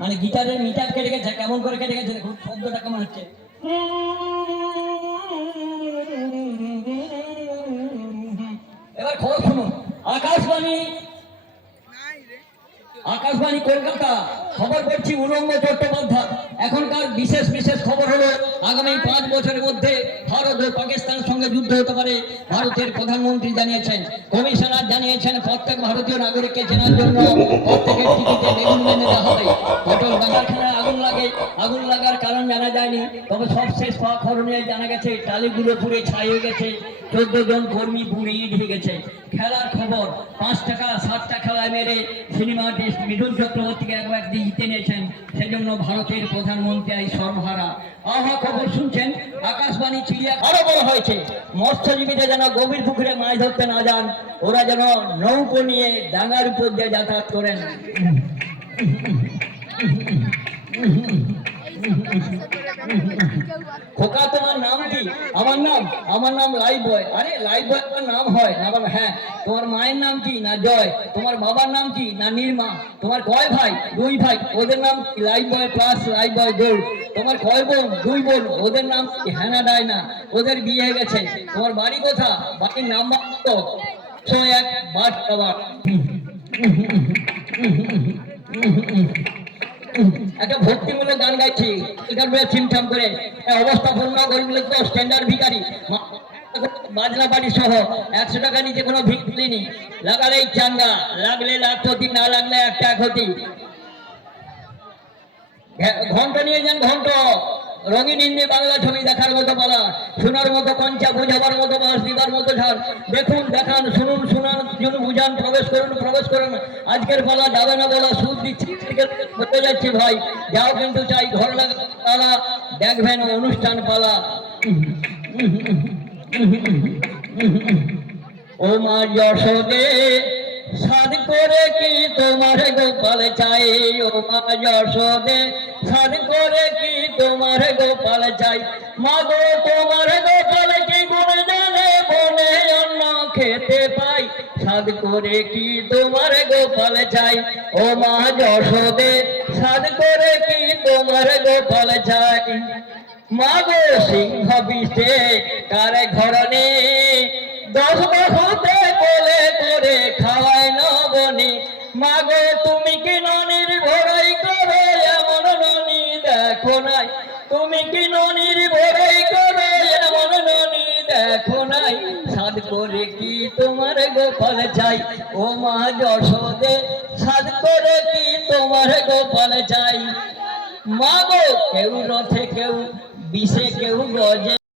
মানে গিটারের মিটার কেটে গেছে, কেমন করে কেটে গেছে দেখুন, শব্দটা কেমন হচ্ছে। এবার খবর শুনুন, আকাশবাণী আকাশবাণী কলকাতা খবর করছি উলঙ্গ চট্টোপাধ্যায়। এখনকার বিশেষ বিশেষ খবর হলো আগামী 5 বছরের মধ্যে ভারত ও পাকিস্তানের সঙ্গে যুদ্ধ হতে পারে। ভারতের প্রধানমন্ত্রী জানিয়েছেন, কমিশনার জানিয়েছেন প্রত্যেক ভারতীয় নাগরিককে চেনার জন্য প্রত্যেকের টিকিটে বেগুন মেনে দেওয়া হবে। পটল বাজারখানায় আগুন লাগার কারণ জানা যায়নি, তবে সবশেষ পাওয়া খবর নিয়ে জানা গেছে টালিগুলো পুড়ে ছাই হয়ে গেছে, 14 জন কর্মী পুড়ে ইট হয়ে গেছে। খেলার খবর, 5 টাকা 7টা খেলায় মেরে সিনেমা আর্টিস্ট মিঠুন চক্রবর্তীকে একবার জিতে নিয়েছেন, সেজন্য ভারতের প্রধানমন্ত্রী এই সর্বহারা। আবহাওয়া খবর শুনছেন, আকাশবাণী চিড়িয়া আরো বলা হয়েছে মৎস্যজীবীরা যেন গভীর পুকুরে মাছ ধরতে না যান, ওরা যেন নৌকো নিয়ে ডাঙার উপর দিয়ে যাতায়াত করেন। খোকা তোমার নাম কি? আমার নাম লাইফ বয়। আরে লাইফ বয় তোমার নাম হয় না বাবা? হ্যাঁ। তোমার মায়ের নাম কি? না জয়। তোমার বাবার নাম কি? না নির্মা। তোমার কয় ভাই? 2 ভাই, ওদের নাম লাইফ বয় প্লাস লাইফ বয় দৌড়। তোমার কয় বোন? 2 বোন, ওদের নাম হ্যানা ডায়না, ওদের বিয়ে হয়ে গেছে। তোমার বাড়ি কোথা? বাড়ির নাম্বার তো 101 বাটখারা। একটা ভক্তিমূলক গান গাইছি ছিমছাম করে, অবস্থা পূর্ণ গরিব তো স্ট্যান্ডার্ড ভিখারি, বাজনা বাড়ি সহ 100 টাকা নিচে কোনো ভিক দিইনি। লাগালেই চাঙ্গা, লাগলে লাখপতি, না লাগলে একটা ক্ষতি। ঘন্ট নিয়ে যান ঘন্ট, রঙিন হিন্দি বাংলা ছবি দেখার মতো পালা, শোনার মতো কঞ্চা, বোঝাবার মতো বাস, দিবার মতো ঝাড়। দেখুন দেখান, শুনুন শোনান, বুঝান, প্রবেশ করুন। আজকের পালা যাবে না বলা, সুদ দিচ্ছি বলতে যাচ্ছি ভাই, যাও কিন্তু চাই ঘর লাগা তালা, দেখবেন অনুষ্ঠান পালা। ও মা যশোদে সাধ করে কি তোমার গোপাল চাই, ও মা যশোদে সাধ করে কি তোমার গোপাল চাই। মা গো তোমার গোপাল কি গুণ জানে, বনে অন্ন খেতে পাই, সাধ করে কি তোমার গোপাল চাই। ও মা যশোদে সাধ করে কি তোমার গোপাল চাই। মা গো সিংহ বিষ্টে কার ঘরনে, 10 বাহুতে কোলে করে খাওয়ায় নবনী। মা গো তুমি কি ননির ভরাই করে, এমন ননি দেখো নাই। তুমি কি ননির ভরাই করে, এমন ননি দেখো নাই। সাধ করে কি তোমার গোপাল চাই, ও মা যশোদে সাধ করে কি তোমার গোপাল চাই। মা গো কেউ রথে, কেউ বিষে, কেউ গজে।